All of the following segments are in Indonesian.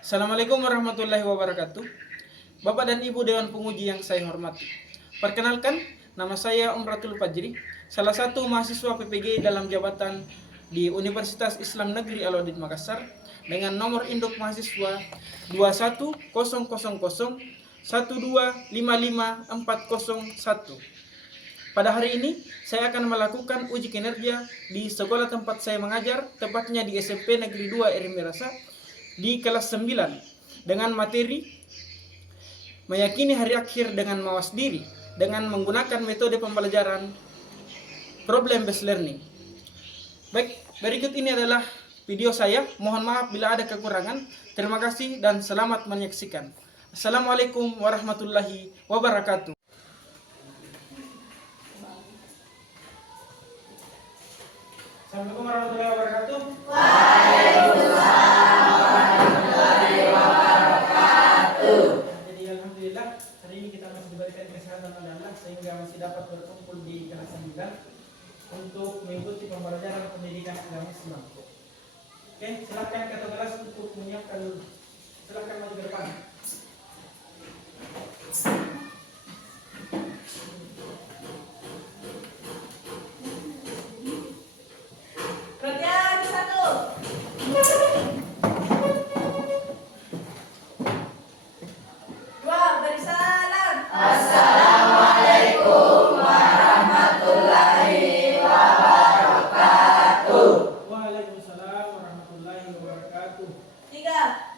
Assalamualaikum warahmatullahi wabarakatuh. Bapak dan Ibu Dewan Penguji yang saya hormati. Perkenalkan, nama saya Umratul Fajri, salah satu mahasiswa PPG dalam jabatan di Universitas Islam Negeri Alauddin Makassar dengan nomor induk mahasiswa 21001125541. Pada hari ini, saya akan melakukan uji kinerja di sekolah tempat saya mengajar, tepatnya di SMP Negeri 2 RI Mirasa, di kelas 9 dengan materi meyakini hari akhir dengan mawas diri dengan menggunakan metode pembelajaran problem based learning. Baik, berikut ini adalah video saya. Mohon maaf bila ada kekurangan. Terima kasih dan selamat menyaksikan. Assalamualaikum warahmatullahi wabarakatuh. Assalamualaikum warahmatullahi wabarakatuh. Jadi alhamdulillah hari ini kita masih diberikan kesehatan oleh Allah sehingga masih dapat berkumpul di kelas 9 untuk mengikuti pembelajaran pendidikan agama Islam. Oke, silakan ketua kelas untuk menyiapkan dulu. Silakan maju ke depan. Kerjaan satu. Dua, beri salam. Assalamualaikum warahmatullahi wabarakatuh. Waalaikumsalam warahmatullahi wabarakatuh. Tiga.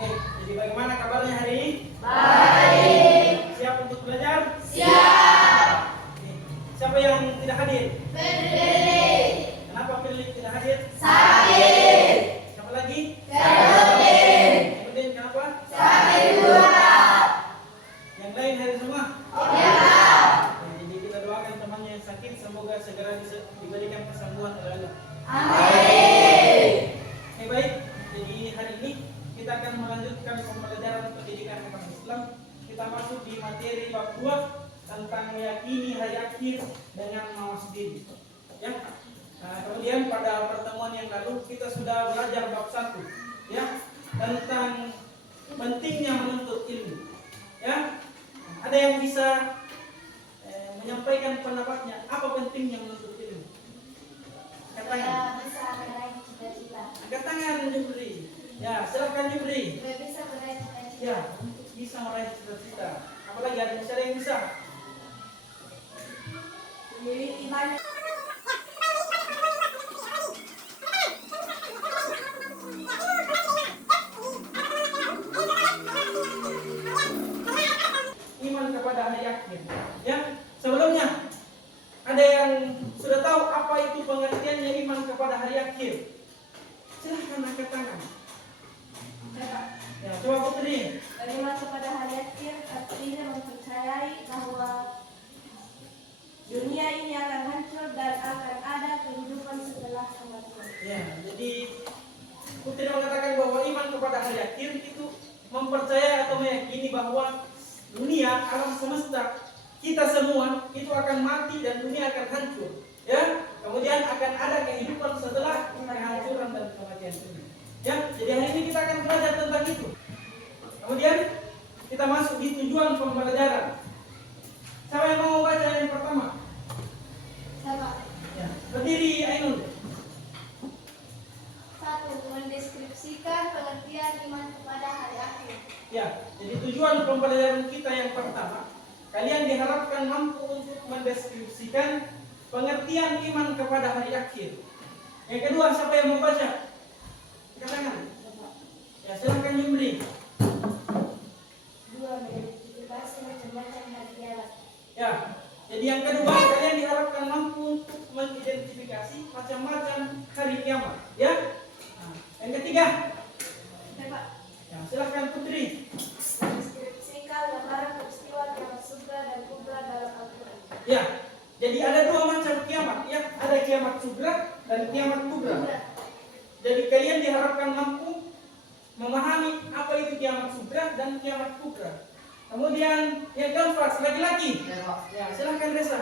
Oke, jadi bagaimana kabarnya hari ini? Baik. Siap untuk belajar? Siap. Oke. Siapa yang tidak hadir? Berdiri. Kenapa pilih tidak hadir? Sakit. Siapa lagi? Kemudian. Kemudian kenapa? Sakit juga. Yang lain hadir semua? Ya. Oke, jadi kita doakan temannya yang sakit semoga segera diberikan kesembuhan oleh Allah. Amin. Oke, baik. Jadi hari ini kita akan melanjutkan pembelajaran pendidikan agama Islam. Kita masuk di materi bab 2 tentang meyakini hari akhir dengan mawas diri. Ya. Nah, kemudian pada pertemuan yang lalu kita sudah belajar bab 1 ya, tentang pentingnya menuntut ilmu. Ya. Ada yang bisa menyampaikan pendapatnya apa pentingnya menuntut ilmu? Angkat tangan. Bisa meraih cita-cita. Angkat tangan Jubri. Ya, silakan Jubri. Bisa meraih cita-cita. Ya, untuk bisa meraih cita-cita. Apalagi ada yang bisa. Memiliki banyak. Iman kepada hari akhir. Ya, sebelumnya ada yang sudah tahu apa itu pengertiannya iman kepada hari akhir? Silahkan angkat Aku tidak mengatakan bahwa iman kepada hari akhir itu mempercayai atau meyakini bahwa dunia, alam semesta, kita semua itu akan mati dan dunia akan hancur. Ya, kemudian akan ada kehidupan setelah kehancuran dan kematian ini. Ya, jadi hari ini kita akan belajar tentang itu. Kemudian kita masuk di tujuan pembelajaran. Siapa yang mau baca yang pertama? Sama. Ya, berdiri Ainun. 1. Mendeskripsikan pengertian iman kepada hari akhir. Ya, jadi tujuan pembelajaran kita yang pertama, kalian diharapkan mampu untuk mendeskripsikan pengertian iman kepada hari akhir. Yang kedua, siapa yang mau baca? Katakan. Ya, silakan Jumri. 2. Mengidentifikasi macam-macam hari kiamat. Ya, jadi yang kedua, kalian diharapkan mampu untuk mengidentifikasi macam-macam hari kiamat. Ya. Nah, yang ketiga, Bapak. ya, silakan Putri. Mendeskripsikan gambaran peristiwa kiamat sugra dan kubra dalam Al-Quran. Ya, jadi ada dua macam kiamat. Ya, ada kiamat sugra dan kiamat kubra. Jadi kalian diharapkan mampu memahami apa itu kiamat sugra dan kiamat kubra. Kemudian yang keempat, laki-laki. Ya, Pak. Ya, silakan Reza.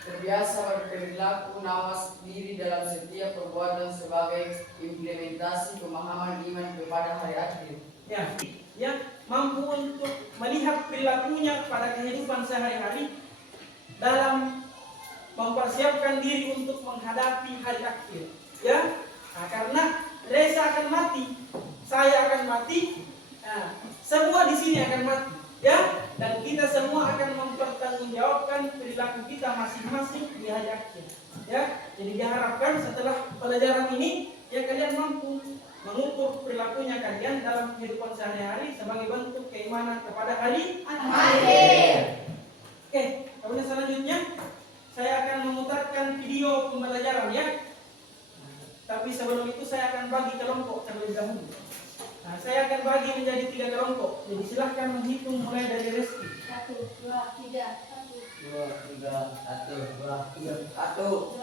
Terbiasa berperilaku nawas diri dalam setiap perbuatan sebagai implementasi pemahaman iman kepada hari akhir. Ya, ya, mampu untuk melihat perilakunya pada kehidupan sehari-hari dalam mempersiapkan diri untuk menghadapi hari akhir. Ya, nah, karena Reza akan mati, saya akan mati, nah, semua di sini akan mati. Ya, dan kita semua akan mempertanggungjawabkan perilaku kita masing-masing di hari akhir. Ya, jadi diharapkan setelah pelajaran ini ya kalian mampu mengukur perilakunya kalian dalam kehidupan sehari-hari sebagai bentuk keimanan kepada hari akhir. Oke, kemudian selanjutnya saya akan memutarkan video pembelajaran ya. Tapi sebelum itu saya akan bagi kelompok terlebih dahulu. Nah, saya akan bagi menjadi 3 kelompok. Jadi silahkan menghitung mulai dari Reski. 1, 2, 3. 2, 3, 1, 2, 3, 1. 2,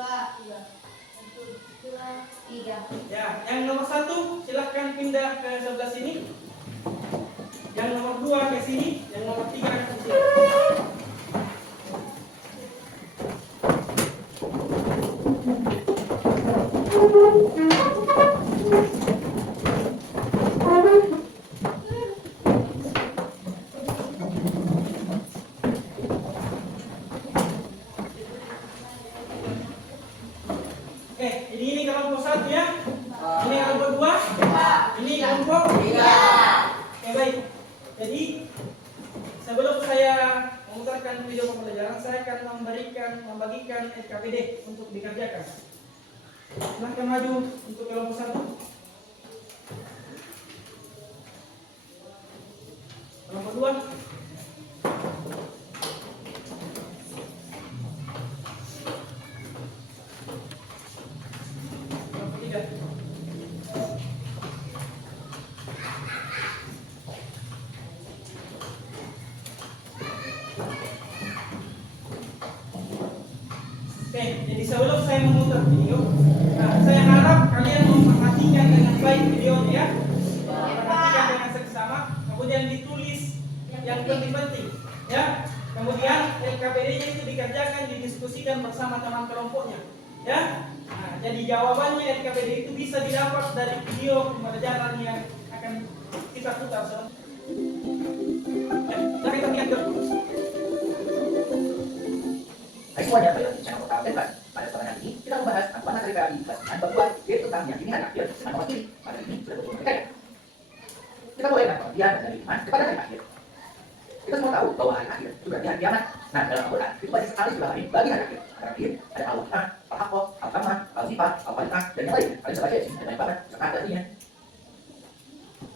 3. Ya, yang nomor 1 silahkan pindah ke sebelah sini. Yang nomor 2 ke sini. Yang nomor 3 ke sini. Jadi ini kelompok 1 ya. Ini kelompok 2. Ini kelompok 3. Oke, baik. Jadi sebelum saya memutarkan video pembelajaran, saya akan membagikan SKPD untuk dikerjakan. Silahkan maju untuk kelompok 1. Kelompok 2. Kelompok 3. Oke, jadi sebelum saya memutar video, saya harap kalian memperhatikan dengan baik videonya ya. Perhatikan dengan seksama, kemudian ditulis yang penting-penting ya. Kemudian LKPD-nya itu dikerjakan, didiskusikan bersama teman kelompoknya ya. Nah, jadi jawabannya LKPD itu bisa didapat dari video pembelajaran yang akan kita putar selanjutnya. Ya, kita lihat dulu. Hai semuanya, kembali lagi di channel Portal Tempat. Pada kesempatan ini, kita membahas apa materi PAI dan bahwa yaitu tentang meyakini hari akhir dan mewakili. Pada ini sudah betul percaya. Kita mulai dengan pengertian dari iman kepada hari akhir. Kita semua tahu bahwa hari akhir itu berarti hari kiamat. Nah, dalam Al-Quran itu banyak sekali istilah lain bagi hari akhir. Hari akhir ada Al-Waqi'ah, Al-Haqqah, Al-Qamah, Al-Zifah, Al-Qari'ah, dan yang lainnya. Kalian bisa baca di sini, ada banyak banget, serta ada artinya.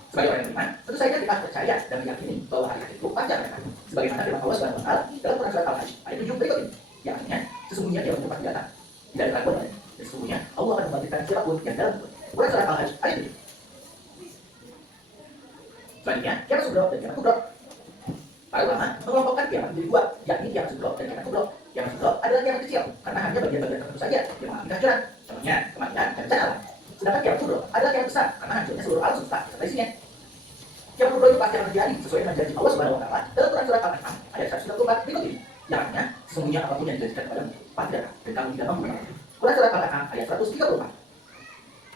Sebagai orang yang beriman, tentu saja kita harus percaya dan meyakini bahwa hari akhir itu pasti akan datang. Sebagaimana firman Allah SWT dalam Quran surat Al-Hajj ayat 7 berikut ini. Yang artinya, sesungguhnya dia menjadi pasti datang. Tidak ada keraguan dan sesungguhnya Allah akan membangkitkan siapapun yang dalam Quran surat Al-Hajj ayat 7. Selanjutnya, kiamat sugro dan kiamat kubro. Para ulama mengelompokkan kiamat menjadi 2, yakni kiamat sugro dan kiamat kubro. Kiamat sugro adalah kiamat kecil karena hanya bagian-bagian tertentu saja yang mengalami kehancuran, contohnya kematian dan bencana alam. Sedangkan kiamat kubro adalah kiamat besar karena hancurnya seluruh alam semesta serta isinya. Kiamat kubro itu pasti akan terjadi sesuai dengan janji Allah Subhanahu wa taala dalam Quran surat Al-An'am ayat 134 berikut ini. Yang artinya, sesungguhnya apapun yang dijanjikan kepadamu pasti datang dan kamu tidak mampu menolaknya. Quran surat Al-An'am ayat 134.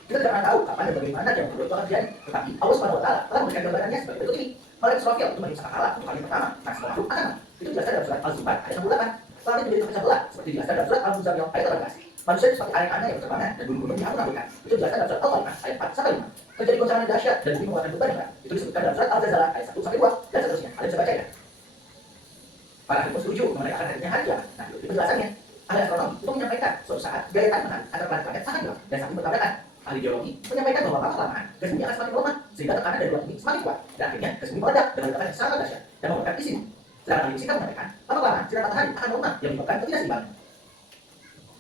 Kita tidak pernah tahu kapan dan bagaimana kiamat kubro itu akan terjadi, tetapi Allah Subhanahu wa taala telah memberikan gambarannya sebagai berikut ini. Malaikat Israfil itu meniup sangkakala untuk kali pertama, nah semua makhluk akan mati. Itu dijelaskan dalam surat Al-Zumar ayat 68. Langit menjadi terpecah belah seperti dijelaskan dalam surat Al-Muzammil ayat 18. Manusia itu seperti anak-anak yang berterbangan dan gunung-gunung yang menakutkan. Itu dijelaskan dalam surat Al-Qalamah ayat 4-5. Terjadi goncangan yang dahsyat dan bumi mengeluarkan beban yang berat. Itu disebutkan dalam surat Al-Zazalah ayat 1-2 dan seterusnya. Kalian bisa baca ya. Para ahli setuju mengenai akan adanya hari kiamat. Nah, itu penjelasannya. Ahli astronomi itu menyampaikan suatu saat gaya tarik antara planet-planet akan hilang dan saling bertabrakan. Ahli geologi menyampaikan bahwa lama-kelamaan gas bumi akan semakin melemah sehingga tekanan dari luar bumi semakin kuat dan akhirnya gas bumi meledak dengan ledakan yang sangat dahsyat dan membakar isi bumi. Sedangkan ahli fisika menyampaikan lama-kelamaan sinar matahari akan melemah yang menyebabkan ketidakseimbangan.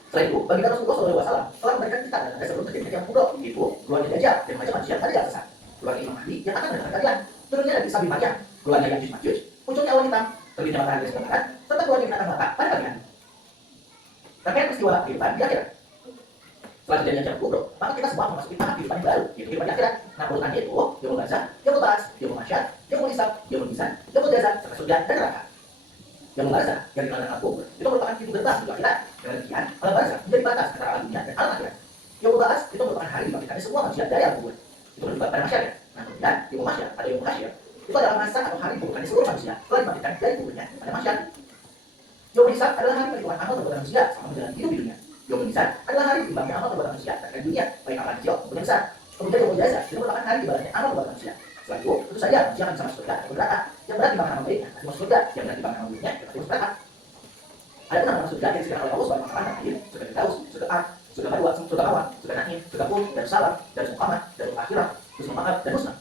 Selain itu, bagi Rasulullah SAW telah memberikan kita dan sebelum terjadinya kiamat kubro, yaitu keluarnya Dajjal dan macam manusia pada jalan sesat, keluarnya Imam Mahdi yang akan mendatangkan keadilan, turunnya Nabi Sabi Maryam, keluarnya Yajuj Majuj, munculnya awan hitam, terbitnya matahari dari sebelah barat, serta keluarnya binatang melata pada pagi hari. Rangkaian peristiwa kehidupan di akhirat. Setelah terjadinya kiamat kubro, maka kita semua memasuki tahap kehidupan yang baru, yaitu kehidupan di akhirat. Nah, urutannya itu Yaumul Barzakh, Yaumul Ba'ats, Yaumul Mahsyar, Yaumul Hisab, Yaumul Mizan, Yaumul Jazaa, serta surga dan neraka. Yaumul Barzakh yang dikenal dengan kubur itu merupakan pintu gerbang menuju akhirat. Dengan demikian, alam barzakh menjadi batas antara alam dunia dan alam akhirat. Yaumul Ba'ats itu merupakan hari dibangkitkannya semua manusia dari alam kubur. Itu berdebat pada masyarakat. Nah, kemudian Yaumul Mahsyar atau Yaumul Hasyr itu adalah masa atau hari dibangkitkannya seluruh manusia setelah dibangkitkan dari kuburnya pada masyarakat. Yaumul Hisab adalah hari perhitungan amal perbuatan manusia selama menjalani hidup di dunia. Yaumul Mizan adalah hari dibangkitkan amal perbuatan manusia terkait dunia, baik amal kecil maupun yang besar. Kemudian Yaumul Jazaa itu merupakan hari dibangkitkan amal perbuatan manusia. Setelah itu, tentu saja manusia akan bisa masuk surga atau neraka. Yang berat dibangkitkan amal baiknya masuk surga, yang berat dibangkitkan amal buruknya pasti masuk neraka. Ada nama surga yang disediakan oleh Allah Subhanahu wa taala terakhir, surga Firdaus, surga Ar, surga Marwah, surga Mawar, surga Naim, surga Pul, Darussalam, Darus Muhammad, Darul Akhirah, Husnul Ma'ab, dan Husna.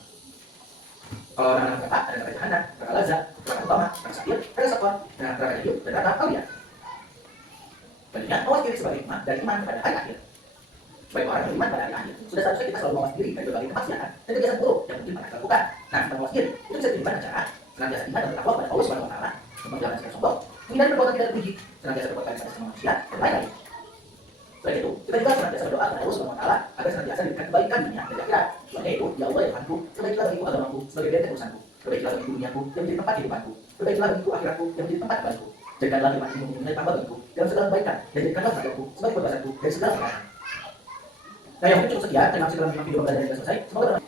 Kalau neraka neraka ada neraka Jahanam, neraka Lazza, neraka Utama, neraka Sa'ir, neraka Saqar, neraka Jahannam, dan neraka Aulia. Baliknya, awas diri sebagai iman dan iman pada hari akhir. Sebagai orang yang beriman pada hari akhir, sudah seharusnya kita selalu mawas diri dari berbagai kemaksiatan dan kebiasaan buruk yang mungkin pernah kita lakukan. Nah, kita mawas diri itu bisa dilakukan dengan cara senantiasa iman dan bertakwa pada Allah Subhanahu wa taala, menjalankan sikap sombong, menghindari perbuatan tidak terpuji, senantiasa berbuat baik pada sesama manusia, dan lain-lain. Selain itu, kita juga senantiasa berdoa kepada Allah Subhanahu wa taala agar senantiasa diberikan kebaikan dunia dan akhirat. Doanya itu, ya Allah ya Tuhanku, perbaikilah bagiku agamaku sebagai benteng urusanku, perbaikilah bagiku duniaku yang menjadi tempat kehidupanku, perbaikilah bagiku akhiratku yang menjadi tempat kembaliku. Jadikanlah nikmat-Mu nilai tambah bagiku dalam segala kebaikan dan jadikanlah hidupku sebagai pembahasanku dari segala kebaikan. Nah, yang mungkin cukup sekian. Terima kasih telah menonton video belajar yang selesai. Semoga bermanfaat.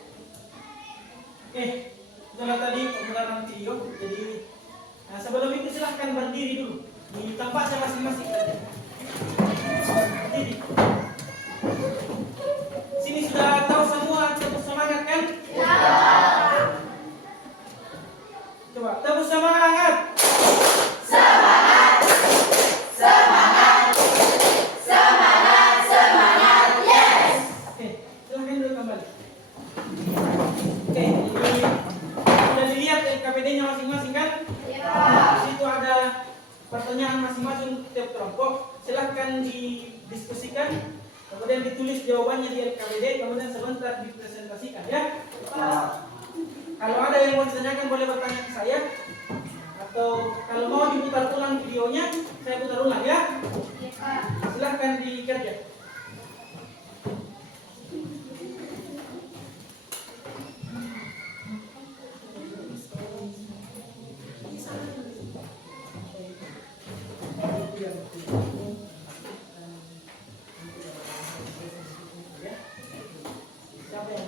Oke, itulah tadi pemularan video. Jadi, nah, sebelum itu silahkan berdiri dulu di tempatnya masing-masing. Berdiri. Sini sudah tahu semua tepuk semangat kan? Ya. Coba tepuk semangat. Semangat, semangat, semangat, semangat, yes. Oke, silahkan dulu kembali. Oke, ini sudah dilihat KPD-nya masing-masing kan? Ya. Di situ ada pertanyaan masing-masing tiap kelompok. Silahkan didiskusikan, kemudian ditulis jawabannya di LKPD, kemudian sebentar dipresentasikan ya. Kalau ada yang mau ditanyakan boleh bertanya ke saya, atau kalau mau diputar ulang videonya, saya putar ulang ya. Silahkan dikerja. Siapa yang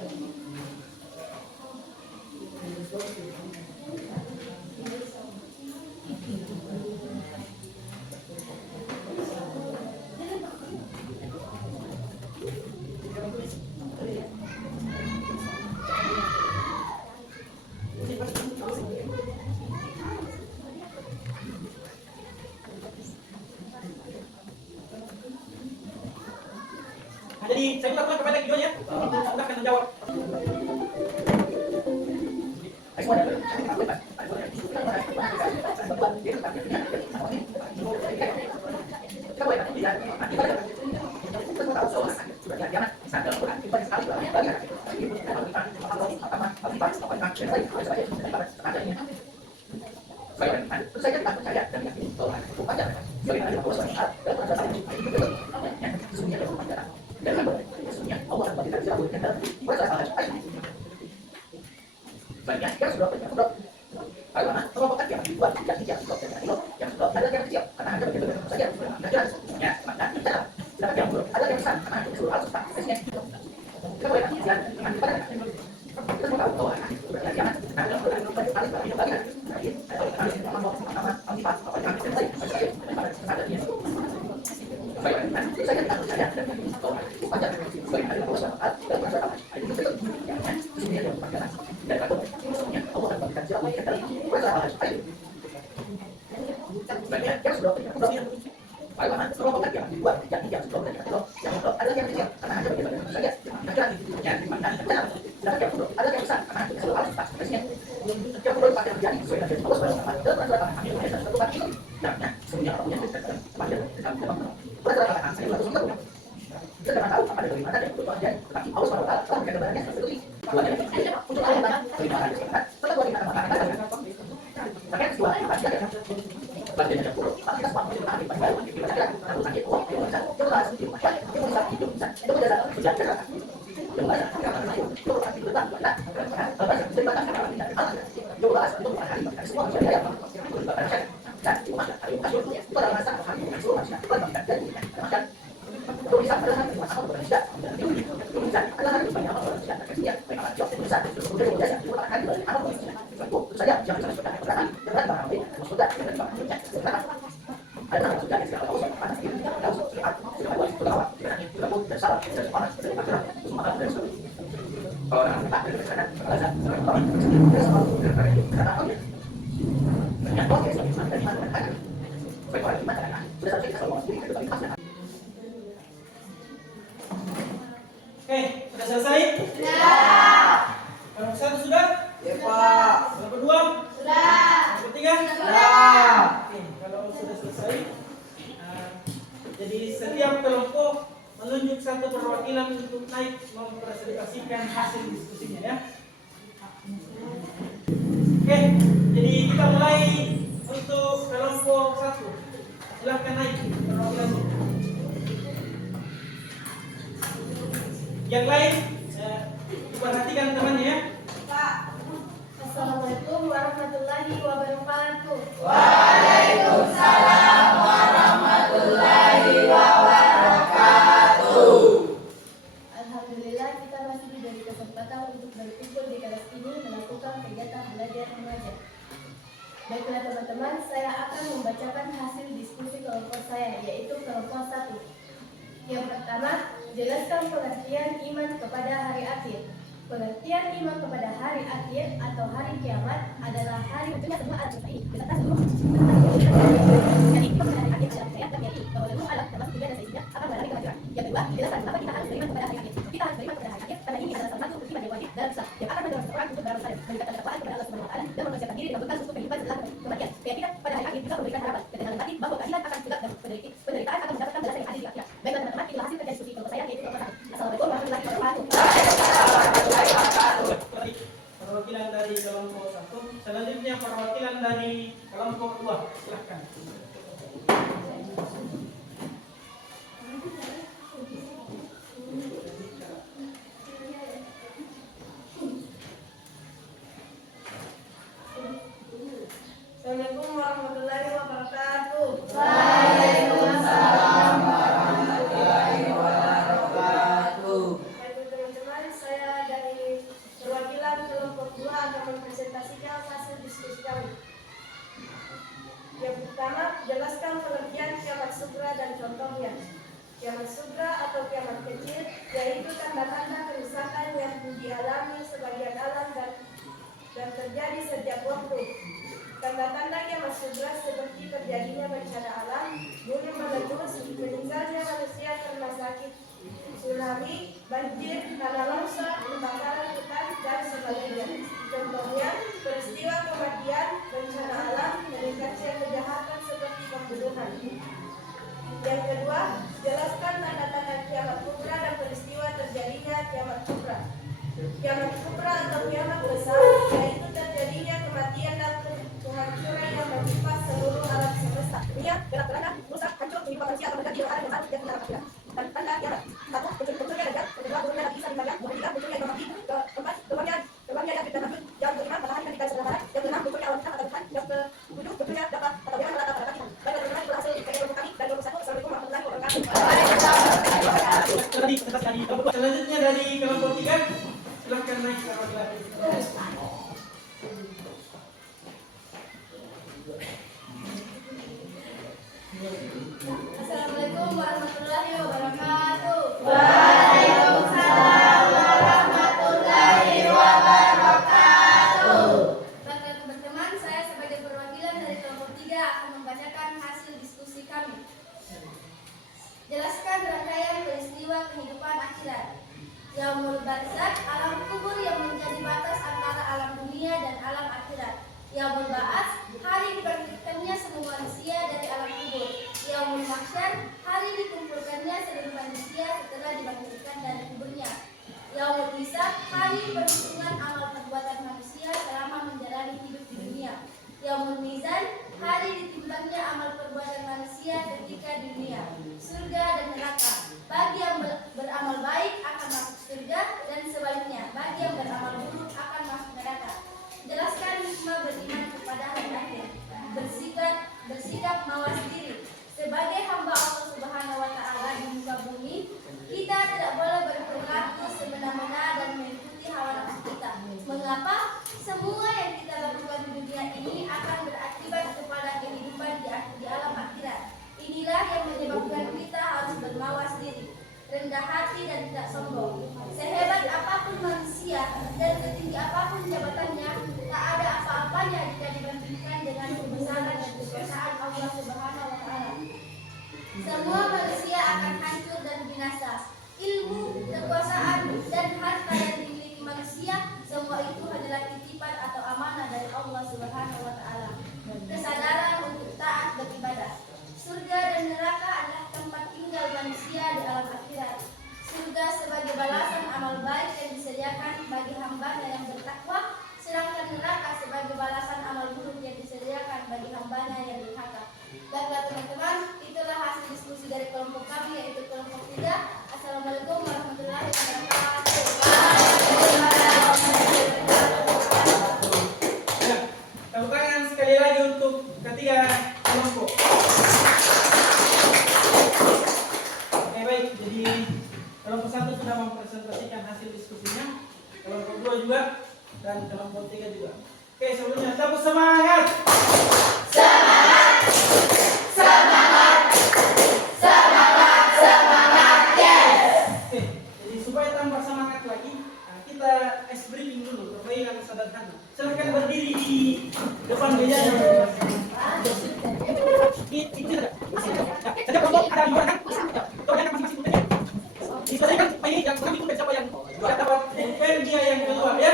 jadi saya ulang kepada videonya, silahkan menjawab. Allah akan Oke, sudah selesai? Sudah. Kelompok 1 sudah? Ya Pak. Kelompok 2? Sudah. Kelompok 3? Sudah. Oke, kalau sudah selesai, jadi setiap kelompok menunjuk satu perwakilan untuk naik mempresentasikan hasil diskusinya ya. Oke, jadi kita mulai untuk kelompok 1. Silahkan naik perwakilannya. Yang lain, perhatikan temannya ya. Pak. Assalamualaikum warahmatullahi wabarakatuh. Waalaikumsalam warahmatullahi wabarakatuh. Alhamdulillah kita masih diberi kesempatan untuk berkumpul di kelas ini melakukan kegiatan belajar mengajar. Baiklah teman-teman, saya akan membacakan hasil diskusi kelompok saya, yaitu kelompok 1. Yang pertama, jelaskan pengertian iman kepada hari akhir. Pengertian iman kepada hari akhir atau hari kiamat adalah hari tentunya semua alam semesta ini beserta seluruh jadi kepada hari akhir adalah percaya terjadi bahwa seluruh alam termasuk dunia dan seisinya akan mengalami kemajuan. Yang kedua, jelaskan mengapa kita harus beriman kepada hari akhir. Kita harus beriman kepada hari akhir karena ini adalah salah satu iman yang wajib dalam Islam yang akan mendorong seseorang untuk beramal saleh, meningkatkan ketakwaan kepada Allah Subhanahu wa taala dan mempersiapkan diri dengan bekal untuk kehidupan setelah kematian. Keyakinan pada hari akhir juga memberikan harapan ketenangan hati bahwa keadilan akan tegak dan penderitaan akan mendapatkan balasan yang adil di akhirat. Baiklah teman-teman, itulah hasil kerja diskusi kelompok saya, yaitu kelompok 1. Assalamualaikum warahmatullahi wabarakatuh. Perwakilan dari kelompok 1. Selanjutnya perwakilan dari kelompok 2. Silahkan. Assalamualaikum warahmatullahi wabarakatuh. Waalaikumsalam warahmatullahi wabarakatuh. Baik teman-teman, saya dari perwakilan kelompok 2 akan mempresentasikan hasil diskusi kami. Yang pertama, jelaskan pengertian kiamat sugra dan contohnya. Kiamat sugra atau kiamat kecil yaitu tanda-tanda kerusakan yang dialami sebagian alam dan terjadi setiap waktu. Tanda-tanda kiamat sugra seperti terjadinya bencana alam, gunung meletus, meninggalnya manusia karena sakit, tsunami, banjir, tanah longsor, kebakaran hutan, dan sebagainya. Contohnya, peristiwa kematian, bencana alam, meningkatnya kejahatan seperti pembunuhan. Yang kedua, jelaskan tanda-tanda kiamat kubra dan peristiwa terjadinya kiamat kubra. Kiamat kubra atau kiamat besar yaitu terjadinya kematian dan kehancuran yang menimpa seluruh alam semesta. Dunia gelap-gelana, rusak, hancur, menimpa manusia akan menjadi orang yang dan tidak akhirat. Dan tanda kiamat. Satu, munculnya dajjal. Kedua, turunnya Nabi Isa bin Maryam. Yang ketiga, munculnya Imam Mahdi. Keempat, terbangnya Ya'juj dan Ma'juj. Yang kelima, matahari ketika sebelah barat. Yang keenam, munculnya awan hitam atau Tuhan. Yang ketujuh, munculnya dapat atau yang melata pada kaki. Baiklah teman-teman, itu hasil dari kelompok kami dan kelompok 1. Assalamualaikum warahmatullahi wabarakatuh. Selanjutnya dari kelompok 3. Silahkan naik perwakilan. Assalamualaikum warahmatullahi wabarakatuh. Baiklah teman-teman, saya sebagai perwakilan dari kelompok 3 akan membacakan hasil diskusi kami. Jelaskan rangkaian peristiwa kehidupan akhirat. Yaumul barzakh, alam kubur yang menjadi batas antara alam dunia dan alam akhirat. Yaumul ba'ats, hari dibangkitkannya semua manusia dari alam kubur. Yaumul mahsyar, hari dikumpulkannya seluruh manusia setelah dibangkitkan dari kuburnya. Yaumul hisab, hari perhitungan amal perbuatan manusia selama menjalani hidup di dunia. Yaumul mizan, hari ditimbangnya amal perbuatan manusia ketika di dunia. Surga dan neraka, bagi yang beramal baik akan masuk surga, dan sebaliknya bagi yang beramal buruk akan masuk neraka. Jelaskan hikmah beriman kepada hari akhir. Bersikap mawas diri. Sebagai hamba Allah Subhanahu wa taala di muka bumi, kita tidak boleh berperilaku semena-mena dan mengikuti hawa nafsu kita. Mengapa? Semua yang kita lakukan di dunia ini akan berakibat kepada kehidupan di alam akhirat. Inilah yang menyebabkan kita harus bermawas diri, rendah hati dan tidak sombong. Sehebat apapun manusia dan setinggi apapun jabatannya, tak ada apa-apanya jika dibandingkan dengan kebesaran dan kekuasaan Allah Subhanahu wa taala. Semua manusia akan hancur dan binasa. Ilmu, kekuasaan, dan harta yang dimiliki manusia, semua itu adalah titipan atau amanah dari Allah Subhanahu wa taala. Kesadaran untuk taat beribadah. Surga dan neraka adalah tempat tinggal manusia di alam akhirat. Surga sebagai balasan amal baik yang disediakan bagi hamba yang bertakwa, sedangkan neraka sebagai balasan amal buruk yang disediakan bagi hambanya yang durhaka. Baiklah teman-teman, itulah hasil diskusi dari kelompok kami, yaitu kelompok 3. Assalamualaikum warahmatullahi wabarakatuh. Ya, tepuk tangan sekali lagi untuk ketiga kelompok. Oke baik, jadi kelompok 1 sudah mempresentasikan hasil diskusinya, kelompok 2 juga, dan kelompok 3 juga. Oke, sebelumnya tepuk semangat. Oke, jadi supaya tambah semangat lagi, kita ice breaking dulu, perbaikan sederhana. Silahkan berdiri di depan meja. Setiap kelompok ada 5 orang kan? Kemudian masing-masing pulpen. Diselesaikan supaya yang mengambil pulpen siapa yang tidak dapat pulpen dia yang keluar ya.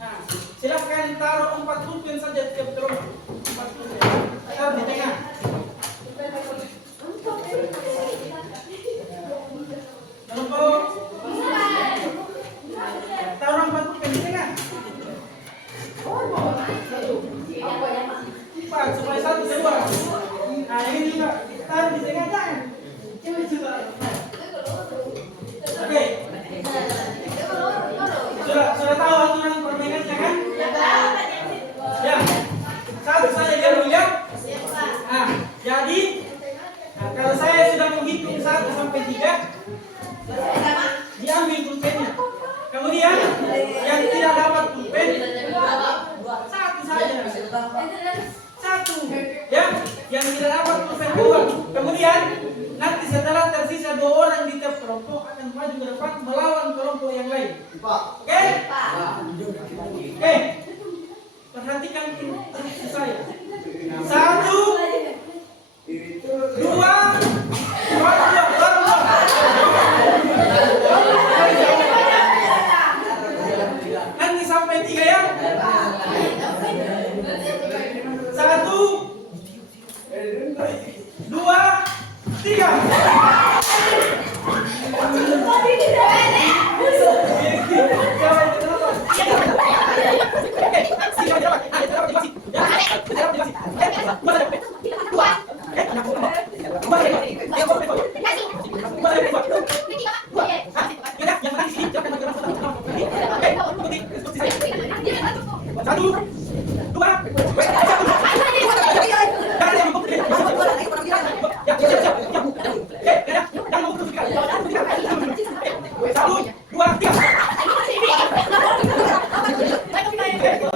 Nah, silahkan taruh 4 pulpen saja setiap kelompok. 4 pulpen. Taruh di tengah. Kelompok taruh 4 pulpen di tengah. 4 supaya 1 keluar. Nah ini juga taruh di tengah jangan. Oke. Sudah tahu aturan permainannya kan? Ya. Satu saja biar lihat. Nah, jadi kalau saya sudah menghitung 1 sampai 3, diambil pulpennya. Kemudian yang tidak dapat pulpen 1 saja. 1 ya, yang tidak dapat pulpen 2. Kemudian nanti setelah tersisa 2 orang di tiap kelompok akan maju ke depan melawan kelompok yang lain. Oke? Oke. Perhatikan instruksi saya. 1, 2, nanti sampai 3 ya. 1, 2, 3.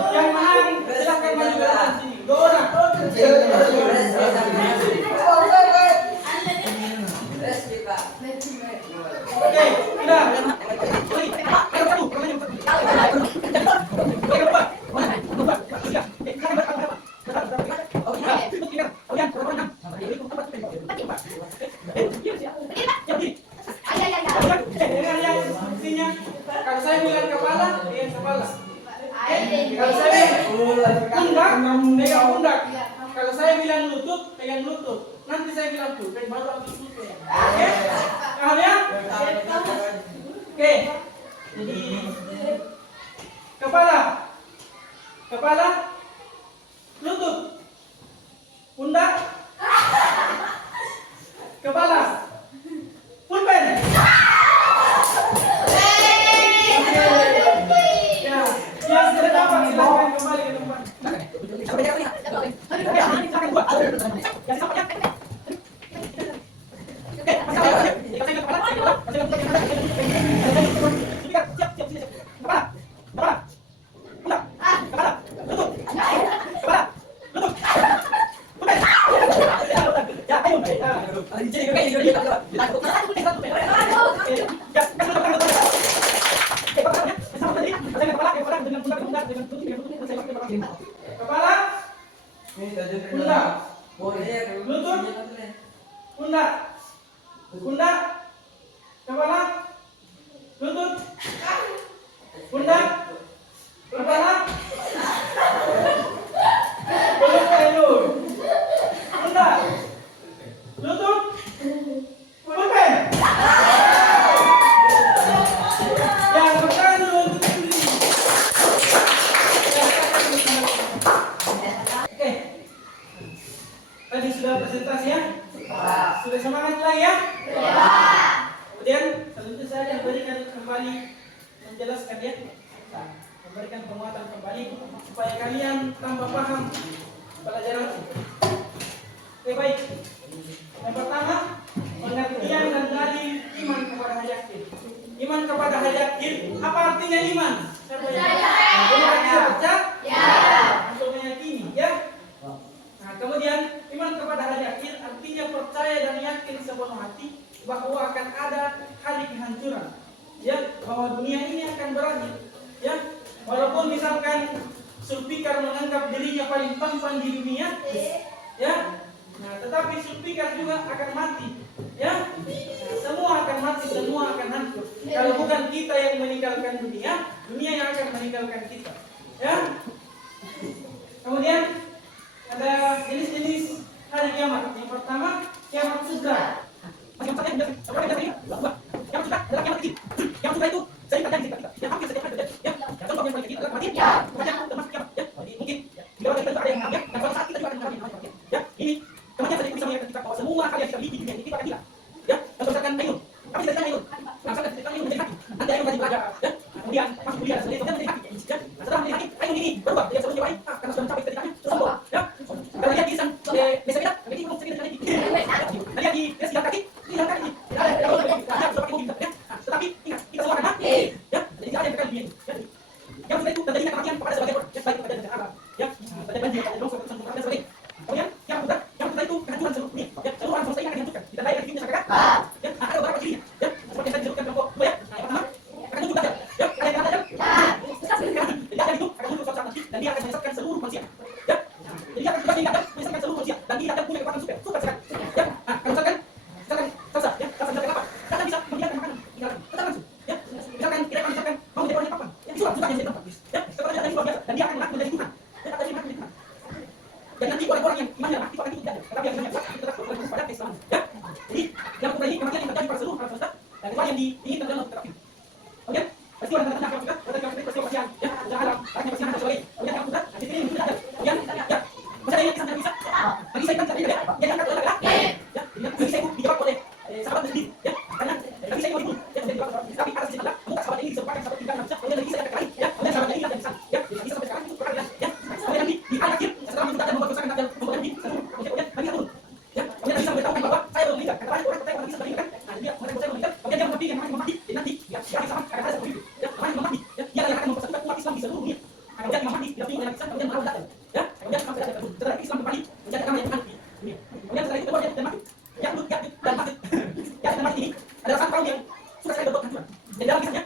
Yang menang silahkan maju ke depan sini. 2 orang. pegang pundak. Kalau saya bilang lutut, pegang lutut. Nanti saya bilang tuh, baru ambil lutut ya. Oke? Paham ya? Oke. Jadi kepala, lutut, pundak, kepala, pulpen. Ya, yang sudah dapat silakan kembali ke tempat. Kepala, pundak, lutut, pundak, kepala, lutut, pundak, kepala, pundak, lutut, pulpen. Yang pertama lutut sendiri. Oke. Tadi sudah presentasi ya? Sudah semangat lagi ya? Kemudian selanjutnya saya akan berikan kembali menjelaskan ya, memberikan penguatan kembali supaya kalian tambah paham pelajaran ini. Oke baik. Yang pertama, pengertian dan dalil iman kepada hari akhir. Iman kepada hari akhir, apa artinya iman? Siapa yang baca? Ya. Untuk meyakini, ya. Nah, kemudian iman kepada hari akhir artinya percaya dan yakin sepenuh hati bahwa akan ada hari kehancuran, ya, bahwa dunia ini akan berakhir, ya. Walaupun misalkan Zulfikar menganggap dirinya paling tampan di dunia, ya. Nah, tetapi Zulfikar juga akan mati, ya. Nah, semua akan mati, semua akan hancur. Kalau bukan kita yang meninggalkan dunia, dunia yang akan meninggalkan kita, ya. Kemudian ada jenis-jenis hari kiamat. Yang pertama, kiamat sutra. Yang sutra adalah kiamat kecil. Yang sutra itu sering terjadi kita. Yang hampir setiap hari terjadi. Ya, contoh yang paling kecil adalah mati. Kematian termasuk kiamat. Ya, jadi mungkin di dalam kita ada yang ya, dan suatu saat kita juga akan mengalami. Ya, ini kematian sering bisa mengingatkan kita bahwa semua hal yang kita miliki di dunia ini kita akan hilang. Ya, contoh misalkan Ainun. Tapi tidak Ainun. Nah, misalkan kita Ainun menjadi hakim. Nanti Ainun menjadi raja. Ya, kemudian masuk kuliah dan sebagainya menjadi hakim. Ya, nah, setelah menjadi hakim, Ainun ini berubah. Dia sebelumnya baik, karena sudah mencapai ketika terus berubah. Ya, kalau dia di sana desa kita, jadi belum segini lagi. Dia di desa jalan kaki, jalan kaki. Tetapi ingat, kita semua akan mati. Ya, jadi tidak ada yang kekal di dunia ini. Yang sudah itu terjadinya kematian kepada sebagian orang. Ya, baik kepada negara Arab. Ya, terjadi banjir, terjadi longsor, dan sebagainya. Kemudian yang sudah itu kehancuran seluruh dunia. Ya, seluruh alam semesta ini akan dihancurkan. Kita dari dunia sampai kan? Ya, ada beberapa cirinya. Ya, seperti yang saya disebutkan kelompok 2 ya. Nah, yang pertama, akan muncul dajjal. Ya, ada yang dajjal. Jadi dajjal itu akan muncul suatu saat nanti dan dia akan menyesatkan seluruh manusia. Ya, jadi dia akan menyesatkan seluruh manusia dan dia akan punya kekuatan super sekali. Ya, nah, kalau misalkan salsa, ya, salsa misalkan apa? Kita akan bisa membiarkan makanan tinggalkan. Tetap langsung. Ya, misalkan kita akan misalkan mau menjadi orang yang papan. Ya, suka yang jadi tempat. Ya, kekuatannya dari luar biasa dan dia akan mengaku menjadi Tuhan. Ya, akan menjadi Tuhan. Dan nanti orang-orang yang imannya aktif akan ikut dajjal. Tetapi yang imannya besar tetap berfokus pada keislaman. Ya, jadi yang pertama ini kematian yang terjadi pada seluruh alam semesta dan kecuali yang diinginkan dalam terakhir. Kemudian peristiwa dan tanda-tanda kita, peristiwa kasihan, ya, sudah alam, artinya kasihan dan sebagainya. Kemudian yang kedua, di sini muncul dajjal. Kemudian ya, masih ada yang kisah Nabi Isa. Nabi Isa itu kan tidak ada, dia diangkat oleh laki-laki. Ya, Nabi Isa itu dijawab oleh sahabat sendiri. Ya, karena Nabi Isa itu dibunuh. Ya, kemudian dijawab oleh tapi ada sisi Allah, muka sahabat ini disebutkan sahabat tinggal Nabi Isa. Kemudian Nabi Isa yang terkait, ya, kemudian sahabat ini yang besar. Ya, jadi Nabi Isa sampai sekarang itu perkara ya. Kemudian nanti di akhir setelah muncul dajjal membuat kerusakan dajjal, membuat Nabi seluruh. Kemudian Nabi turun. Ya, kemudian Nabi Isa memberitahukan bahwa saya belum meninggal. Karena orang percaya Nabi Isa meninggal. Nah, dia mereka percaya meninggal. Kemudian dia mengatakan yang memati, dan nanti ya, di akhir zaman akan ada seperti itu. Ya, orang yang memati, ya, dia yang akan mempersatukan umat Islam di seluruh dunia. Kemudian Imam Mahdi didampingi oleh Nabi Isa, kemudian melawan dajjal. Ya, kemudian sampai dajjal turun. Setelah Islam kembali menjadi agama yang di dunia. Kemudian setelah itu keluar dan mati. Ya, dan mati. Ya, dan mati ini adalah satu kaum yang sudah sekali berbuat kehancuran. Dan dalam kisahnya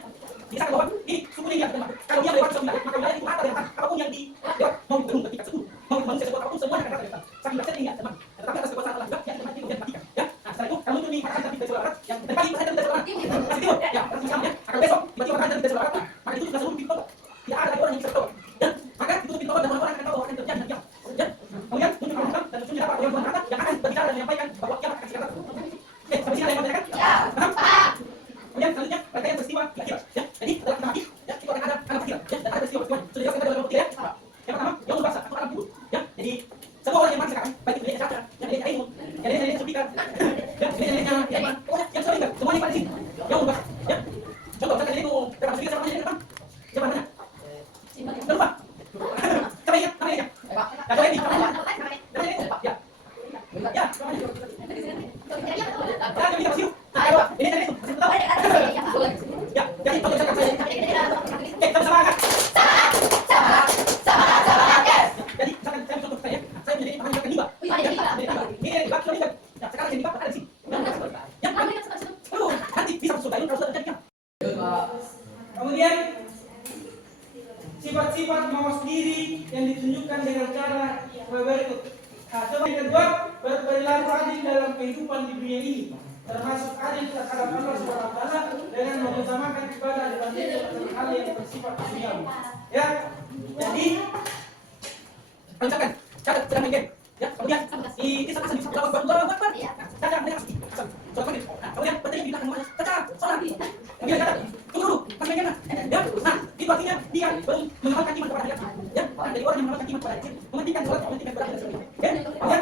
disahkan bahwa ini suku ini yang mati. Kalau dia melewati suatu wilayah, maka wilayah itu rata dengan tanah. Apapun yang dilewat, mau gedung, tingkat sepuluh, mau manusia sebuah apapun, semuanya akan rata dengan tanah. Saking dahsyatnya ini mati. Tetapi atas kekuasaan Allah juga, yang mati kemudian matikan. Ya, nah setelah itu kalau muncul nih matahari dari sebelah barat, yang tadi pagi matahari dari sebelah barat, masih timur, ya, masih sama ya. Akan besok tiba-tiba matahari dari sebelah barat, maka itu sudah seluruh pintu taubat. Tidak ada lagi orang yang bisa bertobat. Dan maka itu pintu taubat dan orang akan tahu bahwa akan terjadi nanti. sampaikan bahwa kiamat akan segera datang. Sampai sini ada yang mau tanyakan? Ya. Paham? Kemudian selanjutnya rangkaian peristiwa kira-kira. Ya, jadi setelah kita mati, ya itu akan ada kira. Ya, dan ada peristiwa. Sudah dijelaskan dalam beberapa ya. Yang pertama, yaumul ba'ts atau alam kubur. Ya, jadi semua orang yang mati sekarang, baik itu yang cacat, yang ada ilmu, yang ada suntikan, ya, yang iman, pokoknya yang sudah meninggal, semuanya pada sini. Yaumul ba'ts. Ya. Contoh misalkan itu berapa suntikan siapa namanya di depan? Siapa namanya? Lupa. Coba ingat namanya ya. Ya, coba ini. Ya. Ya, namanya. Ya, jadi kita masih. Nah, coba. Ini tadi itu, masih tahu. Ya, jadi contoh misalkan saya. Sama-sama angkat. Jadi misalkan saya contoh saya menjadi tangan misalkan limbah. Ini limbah sudah limbah. Nah, sekarang saya limbah ada di sini. Ya, nanti bisa masuk dalam kalau sudah terjadi. Kemudian sifat-sifat mawas diri yang ditunjukkan dengan cara berikut. Nah, coba yang kedua, berperilaku adil dalam kehidupan di dunia ini, termasuk adil terhadap Allah Subhanahu wa taala dengan mengutamakan ibadah dibandingkan hal yang bersifat duniawi. Ya. Jadi misalkan cara sedang main game, ya, kemudian di kisah lawan buat cara mereka kemudian bertanya di belakang rumahnya, cara sholat, kemudian kata tunggu dulu, pas main game ya, nah itu artinya dia belum mengamalkan iman kepada Allah, ya, dari orang yang mengamalkan iman kepada Allah, mementingkan sholat, mementingkan ibadah dan sebagainya, ya, kemudian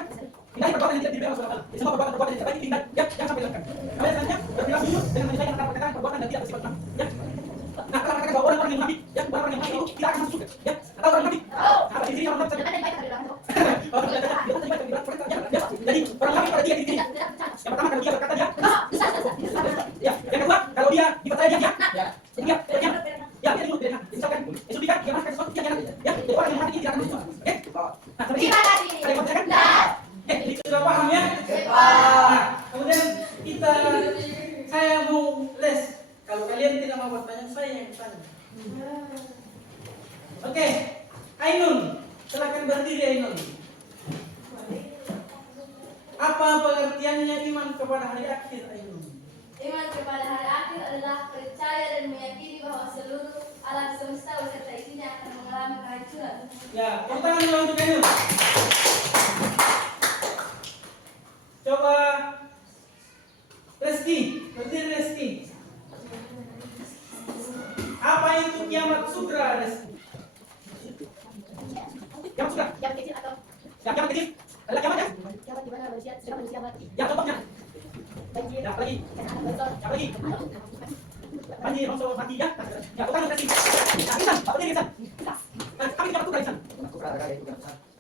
hindari perbuatan yang tidak diberi Allah Subhanahu wa taala, semua perbuatan yang tidak baik dihindari, ya, jangan sampai dilakukan. Kemudian selanjutnya berperilaku jujur dengan menyelesaikan perkataan perbuatan dan tidak bersifat munafik, ya. Nah, kalau katakan bahwa orang yang munafik, ya, orang yang munafik itu tidak akan masuk surga, ya, atau orang munafik, apa ciri orang munafik? Jadi orang munafik pada tiga ciri. Yang pertama kalau dia berkata dia, ya, yang kedua kalau dia dipercaya dia, ya, jadi dia, ya, dia dulu beda. Misalkan, esudikan dia masukkan sesuatu dia jangan, ya, jadi orang yang munafik ini tidak akan masuk. Oke? Nah, sampai sini. Ada yang mau tanyakan? Jadi sudah paham ya? Nah, kemudian saya mau les. Kalau kalian tidak mau bertanya, saya yang bertanya. Oke, Ainun, silakan berdiri Ainun. Apa pengertiannya iman kepada hari akhir Ainun? Iman kepada hari akhir adalah percaya dan meyakini bahwa seluruh alam semesta beserta isinya akan mengalami kehancuran. Ya, tepuk tangan dulu untuk Ainun. Coba Reski, berdiri Reski. Apa itu kiamat sugra, Reski? Kiamat sugra? Yang kecil atau Ya, kiamat kecil. Adalah kiamat ya? kiamat di mana manusia mati. Ya, contohnya. Banjir, Ya, lagi. anak bocor, Ya, lagi. Banjir, longsor, mati ya. Ya, tepuk tangan Reski. Nah, Insan, Pak berdiri Insan. Nah, kami kiamat sugra Insan.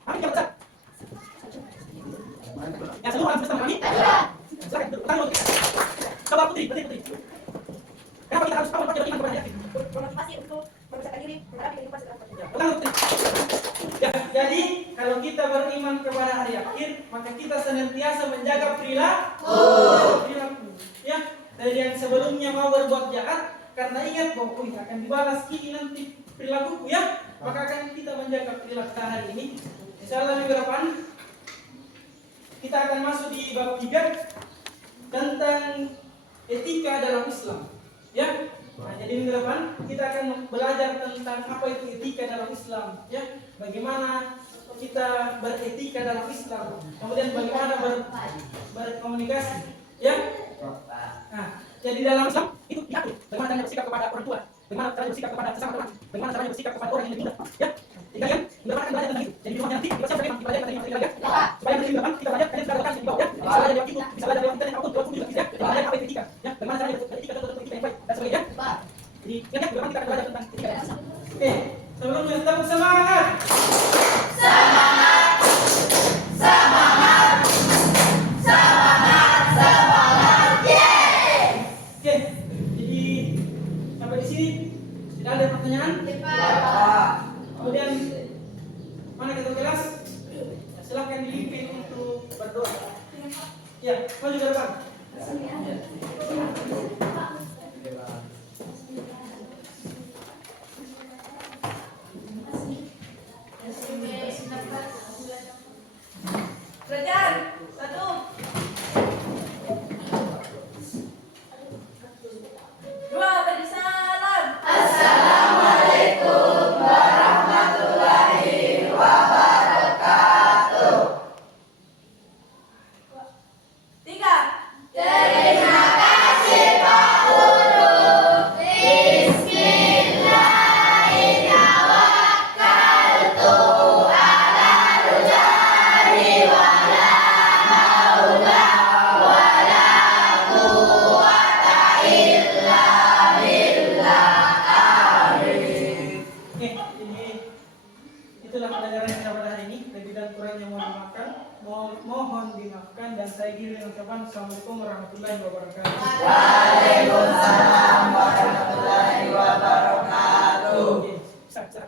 Kami kiamat besar. Ya, seluruh alam semesta mengalami. Silakan, tepuk tangan untuk kita. Coba Putri, berdiri Putri. Kenapa kita harus tahu apa iman kepada hari akhir? Bermotivasi untuk membesarkan diri menghadapi kehidupan setelah mati. Ya, ulang Putri. Ya, jadi kalau kita beriman kepada hari akhir, maka kita senantiasa menjaga perilaku. Ya, dari yang sebelumnya mau berbuat jahat, karena ingat bahwa akan dibalas ini nanti perilakuku ya, maka akan kita menjaga perilaku hari ini. Insyaallah minggu depan kita akan masuk di bab 3 tentang etika dalam Islam. Ya, nah, jadi minggu depan kita akan belajar tentang apa itu etika dalam Islam. Ya, bagaimana kita beretika dalam Islam. Kemudian bagaimana berkomunikasi. Ya. Nah, jadi dalam Islam itu diatur bagaimana caranya bersikap kepada orang tua, bagaimana caranya bersikap kepada sesama teman, bagaimana caranya bersikap kepada orang yang lebih muda. Ya. Jadi kalian minggu depan akan belajar tentang itu. Jadi di rumahnya nanti kita siap bagaimana kita belajar tentang ini ya. Supaya nanti minggu depan kita belajar kalian sudah belajar di bawah ya. Bisa belajar lewat itu, bisa belajar lewat internet apapun, juga bisa ya. Belajar apa itu etika, ya. Bagaimana caranya beretika dan etika yang baik dan sebagainya. Jadi ingat ya, minggu depan kita akan belajar tentang etika. Oke, sebelumnya tepuk semangat. Oke, jadi sampai di sini tidak ada pertanyaan. Kemudian mana ketua kelas? Ya, silakan dipimpin untuk berdoa. Ya, maju ke depan. Belajar. 1. Dua, beri salam. Assalamualaikum warahmatullahi wabarakatuh. Waalaikumsalam warahmatullahi wabarakatuh. Oke, siap.